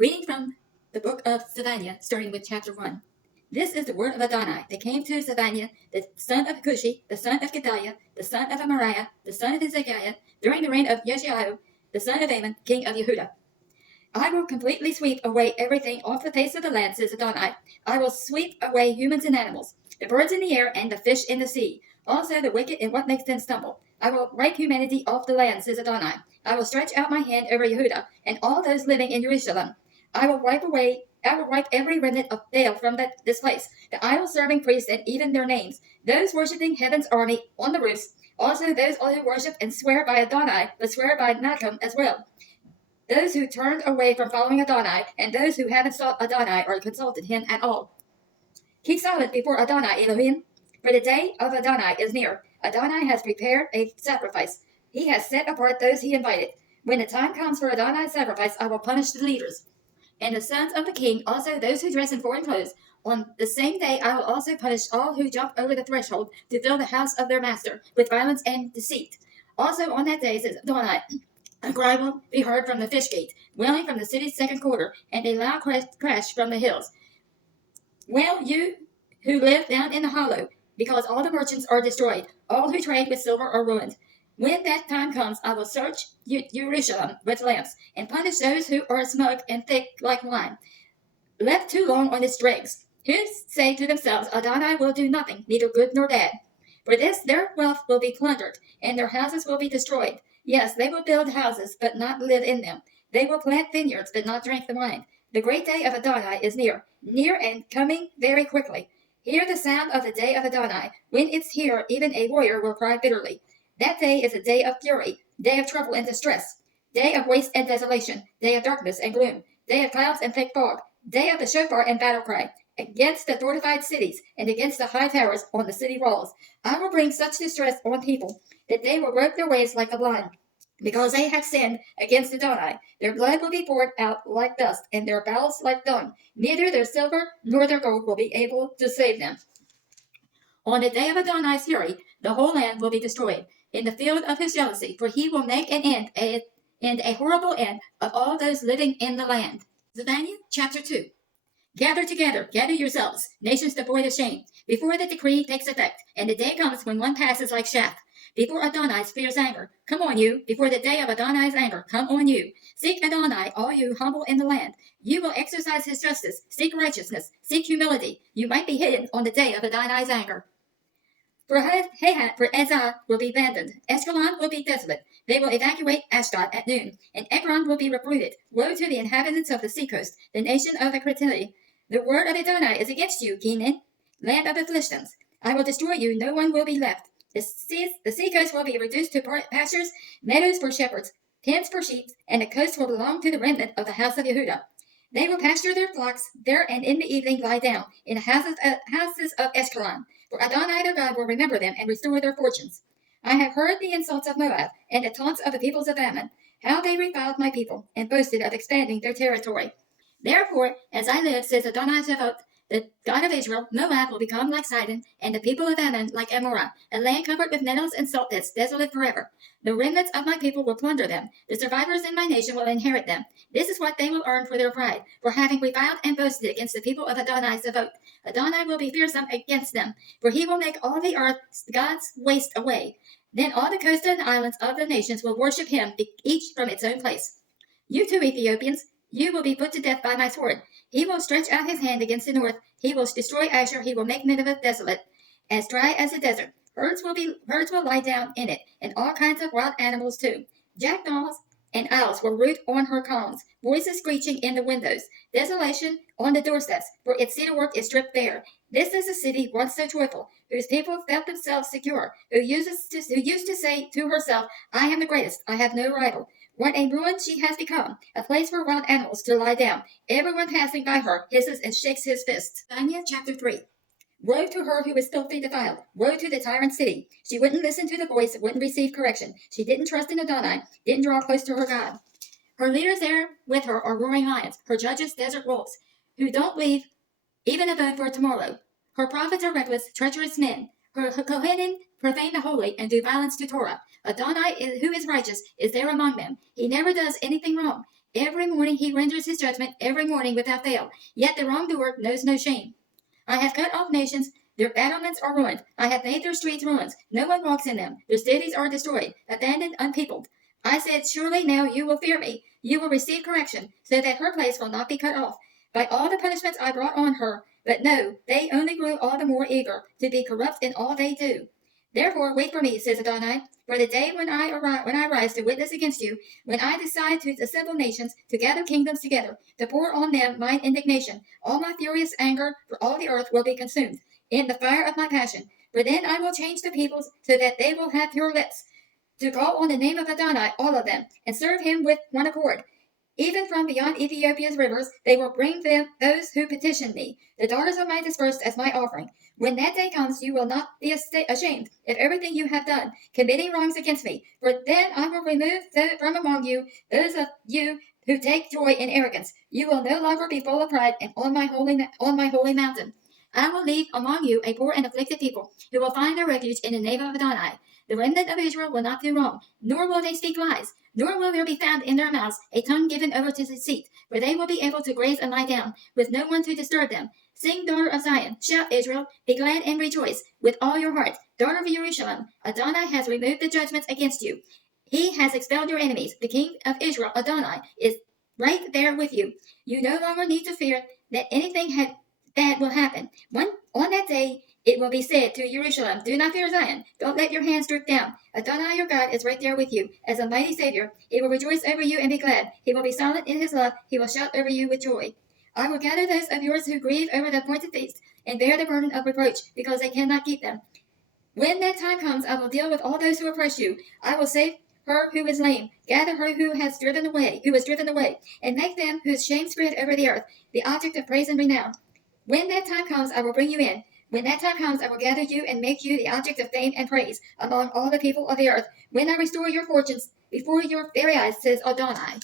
Reading from the book of Zephaniah, starting with chapter 1. This is the word of Adonai that came to Zephaniah, the son of Cushi, the son of Gedaliah, the son of Amariah, the son of Hezekiah, during the reign of Yeshayahu, the son of Amon, king of Yehudah. I will completely sweep away everything off the face of the land, says Adonai. I will sweep away humans and animals, the birds in the air and the fish in the sea, also the wicked and what makes them stumble. I will wipe humanity off the land, says Adonai. I will stretch out my hand over Yehudah and all those living in Jerusalem. I will wipe every remnant of Baal from this place, the idol-serving priests and even their names, those worshipping heaven's army on the roofs, also those who worship and swear by Adonai, but swear by Malcham as well. Those who turned away from following Adonai, and those who haven't sought Adonai or consulted him at all. Keep silent before Adonai, Elohim, for the day of Adonai is near. Adonai has prepared a sacrifice. He has set apart those he invited. When the time comes for Adonai's sacrifice, I will punish the leaders and the sons of the king, also those who dress in foreign clothes. On the same day I will also punish all who jump over the threshold to fill the house of their master with violence and deceit. Also on that day, says Adonai, a cry will be heard from the fish gate, wailing from the city's second quarter, and a loud crash from the hills. Wail, you who live down in the hollow, because all the merchants are destroyed, all who trade with silver are ruined. When that time comes, I will search Jerusalem with lamps, and punish those who are smug and thick like wine, left too long on its dregs, who say to themselves, Adonai will do nothing, neither good nor bad. For this their wealth will be plundered, and their houses will be destroyed. Yes, they will build houses, but not live in them. They will plant vineyards, but not drink the wine. The great day of Adonai is near and coming very quickly. Hear the sound of the day of Adonai. When it's here, even a warrior will cry bitterly. That day is a day of fury, day of trouble and distress, day of waste and desolation, day of darkness and gloom, day of clouds and thick fog, day of the shofar and battle cry, against the fortified cities and against the high towers on the city walls. I will bring such distress on people that they will grope their ways like the blind, because they have sinned against Adonai. Their blood will be poured out like dust, and their bowels like dung. Neither their silver nor their gold will be able to save them. On the day of Adonai's fury, the whole land will be destroyed in the field of his jealousy, for he will make an end, a horrible end, of all those living in the land. Zephaniah chapter 2. Gather together, gather yourselves, nations devoid of shame, before the decree takes effect, and the day comes when one passes like chaff, before Adonai's fierce anger. Come on you, before the day of Adonai's anger, come on you. Seek Adonai, all you humble in the land. You will exercise his justice, seek righteousness, seek humility. You might be hidden on the day of Adonai's anger. For Ezah will be abandoned. Ashkelon will be desolate. They will evacuate Ashdod at noon, and Ekron will be uprooted. Woe to the inhabitants of the seacoast, the nation of the Crete. The word of Adonai is against you, Canaan, land of the Philistines. I will destroy you, no one will be left. The seacoast will be reduced to pastures, meadows for shepherds, pens for sheep, and the coast will belong to the remnant of the house of Yehudah. They will pasture their flocks there, and in the evening lie down in the houses of Ashkelon. For Adonai their God will remember them and restore their fortunes. I have heard the insults of Moab and the taunts of the peoples of Ammon, how they reviled my people and boasted of expanding their territory. Therefore, as I live, says Adonai Zephot, the God of Israel, Moab will become like Sidon, and the people of Ammon like Amorah, a land covered with nettles and salt pits, desolate forever. The remnants of my people will plunder them. The survivors in my nation will inherit them. This is what they will earn for their pride, for having reviled and boasted against the people of Adonai Zephot. Adonai will be fearsome against them, for he will make all the earth's gods waste away. Then all the coasts and islands of the nations will worship him, each from its own place. You too, Ethiopians, you will be put to death by my sword. He will stretch out his hand against the north. He will destroy Asher. He will make Nineveh desolate, as dry as the desert. Herds will lie down in it, and all kinds of wild animals too. Jackdaws and owls will root on her columns, voices screeching in the windows. Desolation on the doorsteps, for its cedarwork is stripped bare. This is a city once so joyful, whose people felt themselves secure, who used to say to herself, I am the greatest, I have no rival. What a ruin she has become, a place for wild animals to lie down. Everyone passing by her hisses and shakes his fists. Zephaniah chapter 3. Woe to her who is filthy defiled. Woe to the tyrant city. She wouldn't listen to the voice, wouldn't receive correction. She didn't trust in Adonai, didn't draw close to her God. Her leaders there with her are roaring lions, her judges desert wolves, who don't leave even a bone for tomorrow. Her prophets are reckless, treacherous men. Her Kohanim profane the holy and do violence to Torah. Adonai, who is righteous, is there among them. He never does anything wrong. Every morning he renders his judgment, every morning without fail. Yet the wrongdoer knows no shame. I have cut off nations. Their battlements are ruined. I have made their streets ruins. No one walks in them. Their cities are destroyed, abandoned, unpeopled. I said, surely now you will fear me. You will receive correction, so that her place will not be cut off. By all the punishments I brought on her, but no, they only grew all the more eager to be corrupt in all they do. Therefore, wait for me, says Adonai, for the day when I rise to witness against you, when I decide to assemble nations, to gather kingdoms together, to pour on them mine indignation. All my furious anger for all the earth will be consumed in the fire of my passion. For then I will change the peoples so that they will have pure lips, to call on the name of Adonai, all of them, and serve him with one accord. Even from beyond Ethiopia's rivers, they will bring them those who petition me, the daughters of my dispersed as my offering. When that day comes, you will not be ashamed of everything you have done, committing wrongs against me. For then I will remove from among you those of you who take joy in arrogance. You will no longer be full of pride, and on my holy mountain. I will leave among you a poor and afflicted people, who will find their refuge in the name of Adonai. The remnant of Israel will not do wrong, nor will they speak lies, nor will there be found in their mouths a tongue given over to deceit, for they will be able to graze and lie down, with no one to disturb them. Sing, daughter of Zion, shout, Israel, be glad and rejoice with all your heart. Daughter of Jerusalem, Adonai has removed the judgments against you. He has expelled your enemies. The king of Israel, Adonai, is right there with you. You no longer need to fear that anything bad will happen. On that day, it will be said to Jerusalem, do not fear Zion. Don't let your hands droop down. Adonai your God is right there with you. As a mighty Savior, he will rejoice over you and be glad. He will be silent in his love. He will shout over you with joy. I will gather those of yours who grieve over the appointed feast and bear the burden of reproach because they cannot keep them. When that time comes, I will deal with all those who oppress you. I will save her who is lame, gather her who was driven away, and make them whose shame spread over the earth the object of praise and renown. When that time comes, I will bring you in. When that time comes, I will gather you and make you the object of fame and praise among all the people of the earth. When I restore your fortunes before your very eyes, says Adonai.